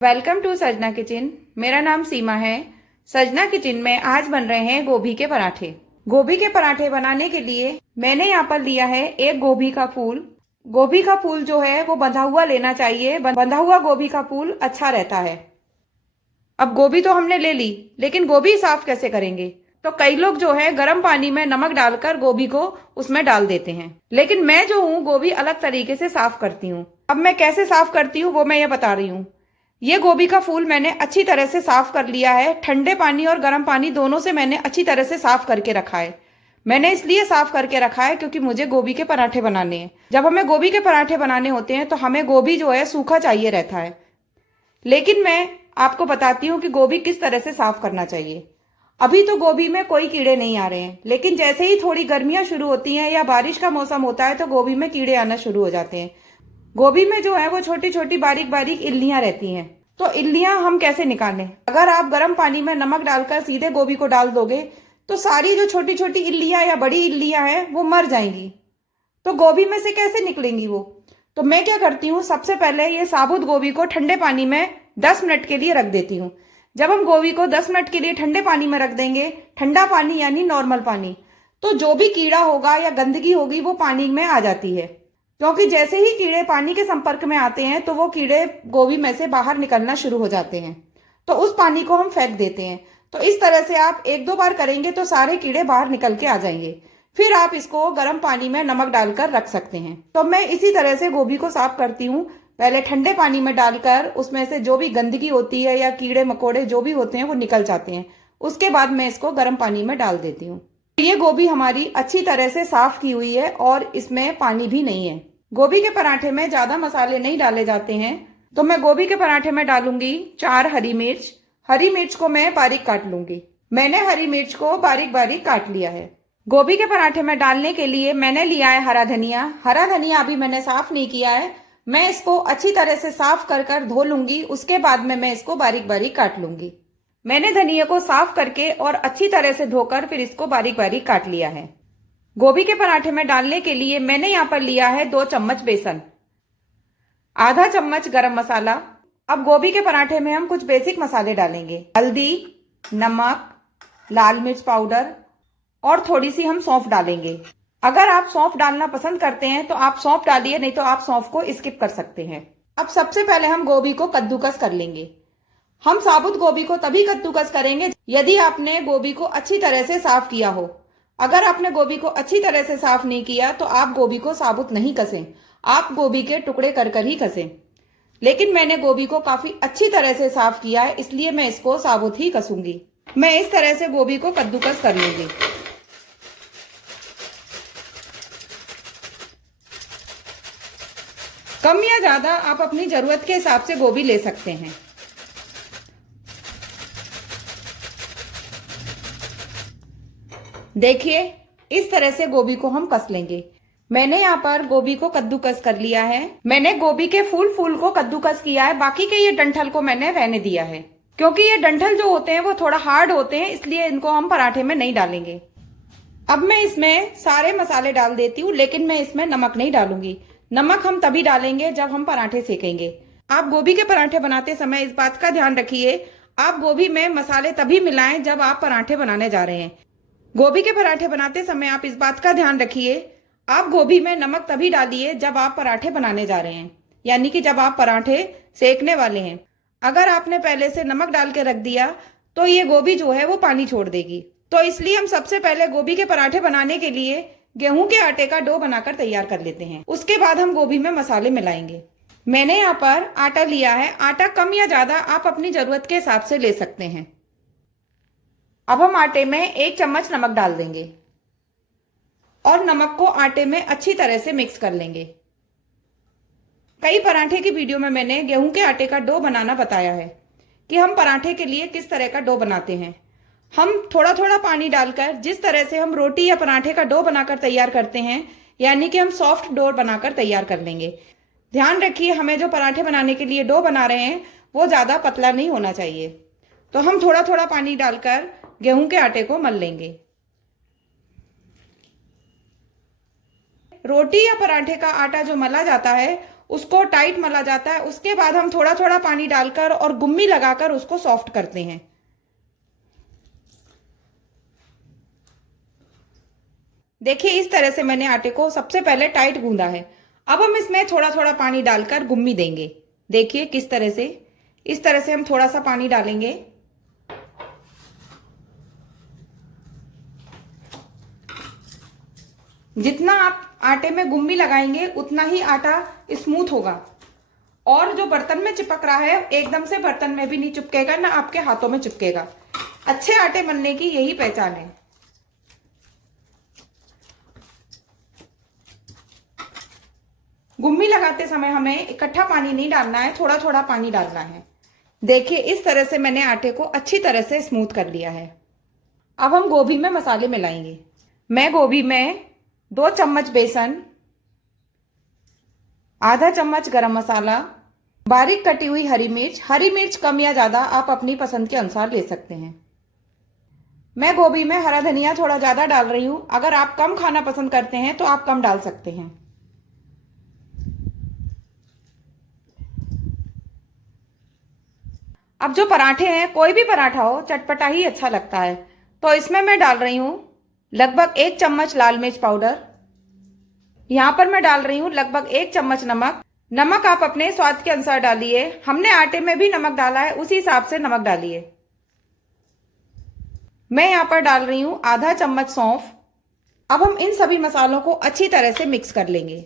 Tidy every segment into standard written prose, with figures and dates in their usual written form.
Welcome to सजना kitchen. मेरा नाम सीमा है। सजना किचन में आज बन रहे हैं गोभी के पराठे। गोभी के पराठे बनाने के लिए मैंने यहाँ पर लिया है एक गोभी का फूल। गोभी का फूल जो है वो बंधा हुआ लेना चाहिए। बंधा हुआ गोभी का फूल अच्छा रहता है। अब गोभी तो हमने ले ली, लेकिन गोभी साफ कैसे करेंगे? तो कई लोग जो है गर्म पानी में नमक डालकर गोभी को उसमें डाल देते हैं, लेकिन मैं जो हूँ गोभी अलग तरीके से साफ करती हूँ। अब मैं कैसे साफ करती हूँ वो मैं ये बता रही हूँ। ये गोभी का फूल मैंने अच्छी तरह से साफ कर लिया है। ठंडे पानी और गर्म पानी दोनों से मैंने अच्छी तरह से साफ करके रखा है। मैंने इसलिए साफ करके रखा है क्योंकि मुझे गोभी के पराठे बनाने हैं। जब हमें गोभी के पराठे बनाने होते हैं तो हमें गोभी जो है सूखा चाहिए रहता है। लेकिन मैं आपको बताती हूँ कि गोभी किस तरह से साफ करना चाहिए। अभी तो गोभी में कोई कीड़े नहीं आ रहे हैं, लेकिन जैसे ही थोड़ी गर्मियां शुरू होती हैं या बारिश का मौसम होता है तो गोभी में कीड़े आना शुरू हो जाते हैं। गोभी में जो है वो छोटी छोटी बारीक बारीक इल्लियां रहती हैं। तो इल्लियां हम कैसे निकालें? अगर आप गर्म पानी में नमक डालकर सीधे गोभी को डाल दोगे तो सारी जो छोटी छोटी इल्लियां या बड़ी इल्लियां हैं वो मर जाएंगी। तो गोभी में से कैसे निकलेंगी वो? तो मैं क्या करती हूँ, सबसे पहले ये साबुत गोभी को ठंडे पानी में 10 मिनट के लिए रख देती हूँ। जब हम गोभी को 10 मिनट के लिए ठंडे पानी में रख देंगे, ठंडा पानी यानी नॉर्मल पानी, तो जो भी कीड़ा होगा या गंदगी होगी वो पानी में आ जाती है। क्योंकि जैसे ही कीड़े पानी के संपर्क में आते हैं तो वो कीड़े गोभी में से बाहर निकलना शुरू हो जाते हैं। तो उस पानी को हम फेंक देते हैं। तो इस तरह से आप एक दो बार करेंगे तो सारे कीड़े बाहर निकल के आ जाएंगे। फिर आप इसको गर्म पानी में नमक डालकर रख सकते हैं। तो मैं इसी तरह से गोभी को साफ करती हूँ। पहले ठंडे पानी में डालकर उसमें से जो भी गंदगी होती है या कीड़े मकोड़े जो भी होते हैं वो निकल जाते हैं। उसके बाद मैं इसको गर्म पानी में डाल देती हूँ। ये गोभी हमारी अच्छी तरह से साफ की हुई है और इसमें पानी भी नहीं है। गोभी के पराठे में ज्यादा मसाले नहीं डाले जाते हैं। तो मैं गोभी के पराठे में डालूंगी 4 हरी मिर्च। हरी मिर्च को मैं बारीक काट लूंगी। मैंने हरी मिर्च को बारीक बारीक काट लिया है। गोभी के पराठे में डालने के लिए मैंने लिया है हरा धनिया। हरा धनिया अभी मैंने साफ नहीं किया है। मैं इसको अच्छी तरह से साफ कर कर धो लूंगी। उसके बाद में मैं इसको बारीक बारीक काट लूंगी। मैंने धनिया को साफ करके और अच्छी तरह से धोकर फिर इसको बारीक बारीक काट लिया है। गोभी के पराठे में डालने के लिए मैंने यहाँ पर लिया है 2 चम्मच बेसन, आधा चम्मच गरम मसाला। अब गोभी के पराठे में हम कुछ बेसिक मसाले डालेंगे। हल्दी, नमक, लाल मिर्च पाउडर और थोड़ी सी हम सौंफ डालेंगे। अगर आप सौंफ डालना पसंद करते हैं तो आप सौंफ डालिए, नहीं तो आप सौंफ को स्किप कर सकते हैं। अब सबसे पहले हम गोभी को कद्दूकस कर लेंगे। हम साबुत गोभी को तभी कद्दूकस करेंगे यदि आपने गोभी को अच्छी तरह से साफ किया हो। अगर आपने गोभी को अच्छी तरह से साफ नहीं किया तो आप गोभी को साबुत नहीं कसें, आप गोभी के टुकड़े कर कर ही कसें। लेकिन मैंने गोभी को काफी अच्छी तरह से साफ किया है, इसलिए मैं इसको साबुत ही कसूंगी। मैं इस तरह से गोभी को कद्दूकस कर लूंगी। कम या ज्यादा आप अपनी जरूरत के हिसाब से गोभी ले सकते हैं। देखिए, इस तरह से गोभी को हम कस लेंगे। मैंने यहाँ पर गोभी को कद्दूकस कर लिया है। मैंने गोभी के फूल को कद्दूकस किया है। बाकी के ये डंठल को मैंने रहने दिया है, क्योंकि ये डंठल जो होते हैं वो थोड़ा हार्ड होते हैं, इसलिए इनको हम पराठे में नहीं डालेंगे। अब मैं इसमें सारे मसाले डाल देती हूँ, लेकिन मैं इसमें नमक नहीं डालूंगी। नमक हम तभी डालेंगे जब हम पराठे सेकेंगे। आप गोभी के पराठे बनाते समय इस बात का ध्यान रखिए, आप गोभी में मसाले तभी मिलाएं जब आप पराठे बनाने जा रहे हैं। गोभी के पराठे बनाते समय आप इस बात का ध्यान रखिए, आप गोभी में नमक तभी डालिए जब आप पराठे बनाने जा रहे हैं, यानी कि जब आप पराठे सेकने वाले हैं। अगर आपने पहले से नमक डाल के रख दिया तो ये गोभी जो है वो पानी छोड़ देगी। तो इसलिए हम सबसे पहले गोभी के पराठे बनाने के लिए गेहूं के आटे का डो बनाकर तैयार कर लेते हैं। उसके बाद हम गोभी में मसाले मिलाएंगे। मैंने यहाँ पर आटा लिया है। आटा कम या ज्यादा आप अपनी जरूरत के हिसाब से ले सकते हैं। अब हम आटे में 1 चम्मच नमक डाल देंगे और नमक को आटे में अच्छी तरह से मिक्स कर लेंगे। कई पराठे की वीडियो में मैंने गेहूं के आटे का डो बनाना बताया है कि हम पराठे के लिए किस तरह का डो बनाते हैं। हम थोड़ा थोड़ा पानी डालकर जिस तरह से हम रोटी या पराठे का डो बनाकर तैयार करते हैं, यानी कि हम सॉफ्ट डो बनाकर तैयार कर लेंगे। ध्यान रखिए, हमें जो पराठे बनाने के लिए डो बना रहे हैं वो ज्यादा पतला नहीं होना चाहिए। तो हम थोड़ा थोड़ा पानी डालकर गेहूं के आटे को मल लेंगे। रोटी या पराठे का आटा जो मला जाता है उसको टाइट मला जाता है। उसके बाद हम थोड़ा थोड़ा पानी डालकर और गुम्मी लगाकर उसको सॉफ्ट करते हैं। देखिए इस तरह से मैंने आटे को सबसे पहले टाइट गूंदा है। अब हम इसमें थोड़ा थोड़ा पानी डालकर गुम्मी देंगे। देखिए किस तरह से, इस तरह से हम थोड़ा सा पानी डालेंगे। जितना आप आटे में गुम्मी लगाएंगे उतना ही आटा स्मूथ होगा, और जो बर्तन में चिपक रहा है एकदम से बर्तन में भी नहीं चिपकेगा, ना आपके हाथों में चिपकेगा। अच्छे आटे बनने की यही पहचान है। गुम्मी लगाते समय हमें इकट्ठा पानी नहीं डालना है, थोड़ा थोड़ा पानी डालना है। देखिए इस तरह से मैंने आटे को अच्छी तरह से स्मूथ कर लिया है। अब हम गोभी में मसाले मिलाएंगे। मैं गोभी में 2 चम्मच बेसन, आधा चम्मच गरम मसाला, बारीक कटी हुई हरी मिर्च कम या ज्यादा आप अपनी पसंद के अनुसार ले सकते हैं। मैं गोभी में हरा धनिया थोड़ा ज्यादा डाल रही हूं। अगर आप कम खाना पसंद करते हैं तो आप कम डाल सकते हैं। अब जो पराठे हैं, कोई भी पराठा हो चटपटा ही अच्छा लगता है, तो इसमें मैं डाल रही हूं लगभग 1 चम्मच लाल मिर्च पाउडर। यहां पर मैं डाल रही हूं लगभग 1 चम्मच नमक। नमक आप अपने स्वाद के अनुसार डालिए। हमने आटे में भी नमक डाला है, उसी हिसाब से नमक डालिए। मैं यहां पर डाल रही हूं आधा चम्मच सौंफ। अब हम इन सभी मसालों को अच्छी तरह से मिक्स कर लेंगे।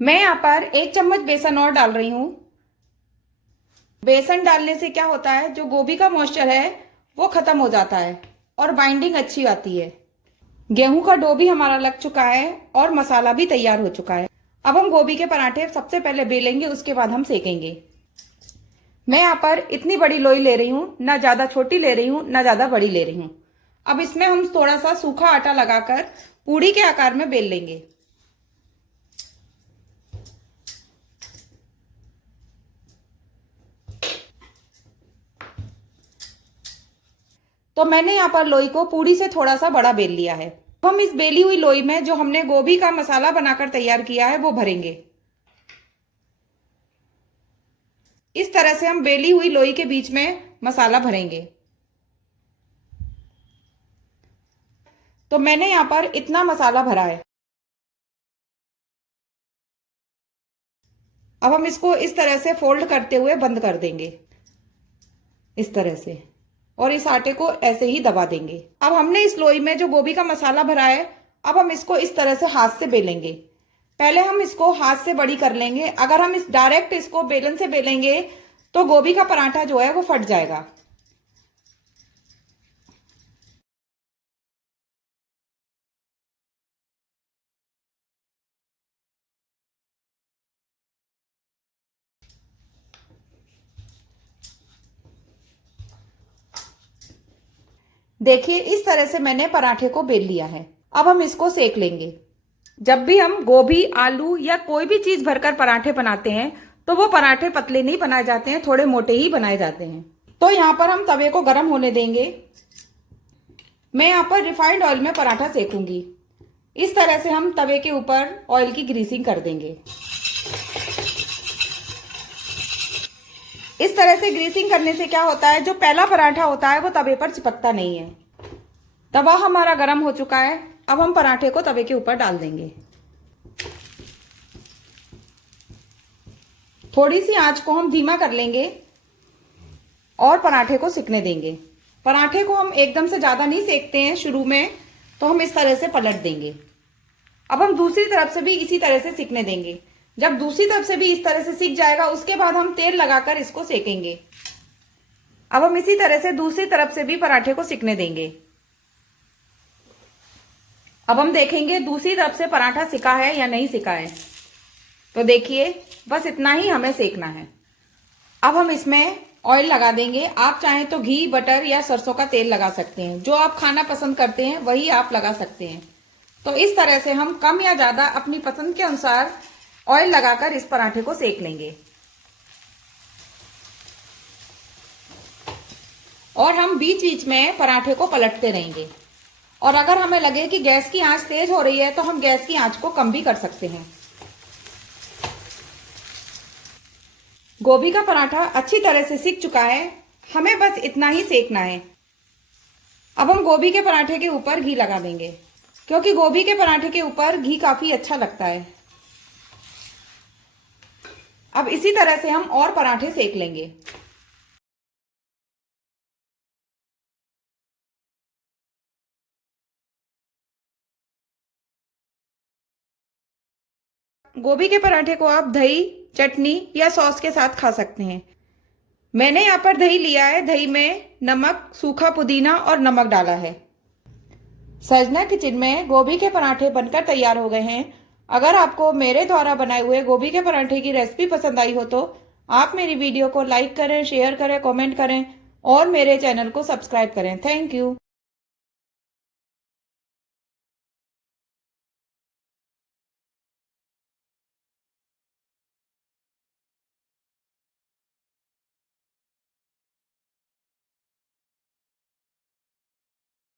मैं यहां पर 1 चम्मच बेसन और डाल रही हूं। बेसन डालने से क्या होता है, जो गोभी का मॉइस्चर है वो खत्म हो जाता है और बाइंडिंग अच्छी आती है। गेहूं का डो भी हमारा लग चुका है और मसाला भी तैयार हो चुका है। अब हम गोभी के पराठे सबसे पहले बेलेंगे, उसके बाद हम सेकेंगे। मैं यहाँ पर इतनी बड़ी लोई ले रही हूँ, ना ज्यादा छोटी ले रही हूँ ना ज्यादा बड़ी ले रही हूँ। अब इसमें हम थोड़ा सा सूखा आटा लगाकर पूड़ी के आकार में बेल लेंगे। तो मैंने यहाँ पर लोई को पूड़ी से थोड़ा सा बड़ा बेल लिया है। हम इस बेली हुई लोई में जो हमने गोभी का मसाला बनाकर तैयार किया है वो भरेंगे। इस तरह से हम बेली हुई लोई के बीच में मसाला भरेंगे। तो मैंने यहां पर इतना मसाला भरा है। अब हम इसको इस तरह से फोल्ड करते हुए बंद कर देंगे, इस तरह से, और इस आटे को ऐसे ही दबा देंगे। अब हमने इस लोई में जो गोभी का मसाला भरा है, अब हम इसको इस तरह से हाथ से बेलेंगे। पहले हम इसको हाथ से बड़ी कर लेंगे। अगर हम इस डायरेक्ट इसको बेलन से बेलेंगे तो गोभी का पराठा जो है वो फट जाएगा। देखिए इस तरह से मैंने पराठे को बेल लिया है। अब हम इसको सेक लेंगे। जब भी हम गोभी, आलू या कोई भी चीज भरकर पराठे बनाते हैं तो वो पराठे पतले नहीं बनाए जाते हैं, थोड़े मोटे ही बनाए जाते हैं। तो यहाँ पर हम तवे को गर्म होने देंगे। मैं यहाँ पर रिफाइंड ऑयल में पराठा सेकूंगी। इस तरह से हम तवे के ऊपर ऑयल की ग्रीसिंग कर देंगे। इस तरह से ग्रीसिंग करने से क्या होता है, जो पहला पराठा होता है वो तवे पर चिपकता नहीं है। तवा हमारा गर्म हो चुका है। अब हम पराठे को तवे के ऊपर डाल देंगे। थोड़ी सी आंच को हम धीमा कर लेंगे और पराठे को सिकने देंगे। पराठे को हम एकदम से ज्यादा नहीं सेकते हैं शुरू में, तो हम इस तरह से पलट देंगे। अब हम दूसरी तरफ से भी इसी तरह से सिकने देंगे। जब दूसरी तरफ से भी इस तरह से सिक जाएगा, उसके बाद हम तेल लगाकर इसको सेकेंगे। अब हम इसी तरह से दूसरी तरफ से भी पराठे को सिकने देंगे। अब हम देखेंगे दूसरी तरफ से पराठा सिका है या नहीं सिका है। तो देखिए बस इतना ही हमें सेकना है। अब हम इसमें ऑयल लगा देंगे। आप चाहें तो घी, बटर या सरसों का तेल लगा सकते हैं। जो आप खाना पसंद करते हैं वही आप लगा सकते हैं। तो इस तरह से हम कम या ज्यादा अपनी पसंद के अनुसार ऑयल लगाकर इस पराठे को सेक लेंगे। और हम बीच बीच में पराठे को पलटते रहेंगे। और अगर हमें लगे कि गैस की आंच तेज हो रही है तो हम गैस की आंच को कम भी कर सकते हैं। गोभी का पराठा अच्छी तरह से सिक चुका है, हमें बस इतना ही सेकना है। अब हम गोभी के पराठे के ऊपर घी लगा देंगे, क्योंकि गोभी के पराठे के ऊपर घी काफी अच्छा लगता है। अब इसी तरह से हम और पराठे सेक लेंगे। गोभी के पराठे को आप दही, चटनी या सॉस के साथ खा सकते हैं। मैंने यहाँ पर दही लिया है, दही में नमक, सूखा पुदीना और नमक डाला है। सजना किचन में गोभी के पराठे बनकर तैयार हो गए हैं। अगर आपको मेरे द्वारा बनाए हुए गोभी के पराठे की रेसिपी पसंद आई हो तो आप मेरी वीडियो को लाइक करें, शेयर करें, कमेंट करें और मेरे चैनल को सब्सक्राइब करें। Thank you.